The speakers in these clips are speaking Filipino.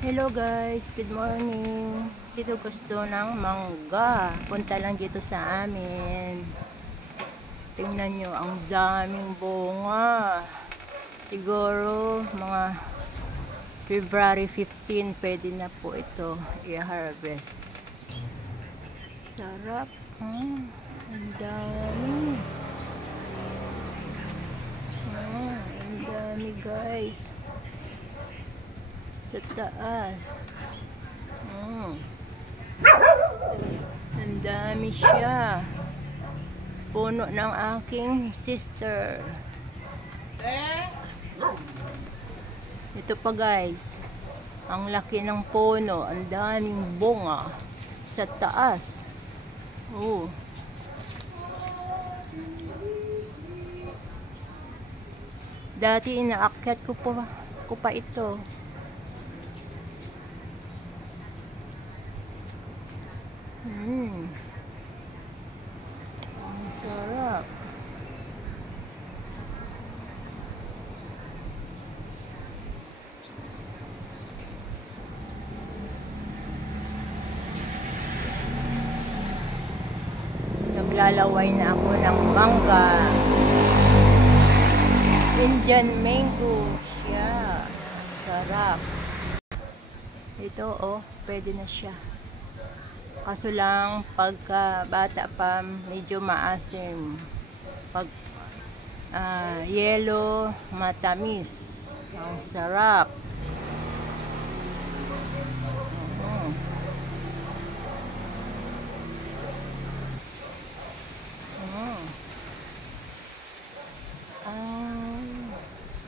Hello guys, good morning. Sino gusto ng mangga? Punta lang dito sa amin. Tingnan nyo, ang daming bunga. Siguro mga February 15 pwede na po ito i-harvest. Sarap. Ang dami. Ang dami guys. Sa taas. Ang dami siya. Puno ng aking sister. Ito pa guys. Ang laki ng puno. Ang daming bunga. Sa taas. Dati inaakyat ko pa ito. Ang sarap. Naglalaway na ako ng mangga. Indian mango siya. Sarap. Ito pwede na siya. Kaso lang pagka bata pa medyo maasim. Pag yellow, matamis. Ang sarap.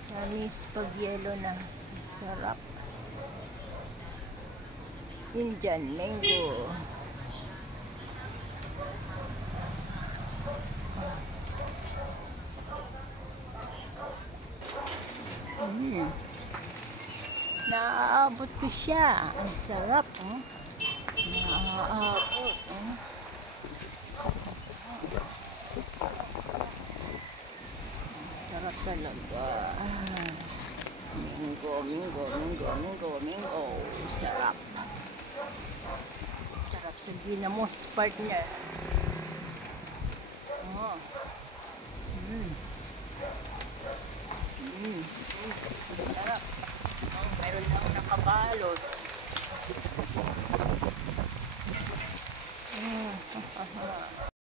Tamis pag yellow na. Sarap. Indian mango. Naaabot ko siya. Ang sarap. Naaabot. Ang sarap talaga. Mingo. Sarap. Sarap sa ginamos partner.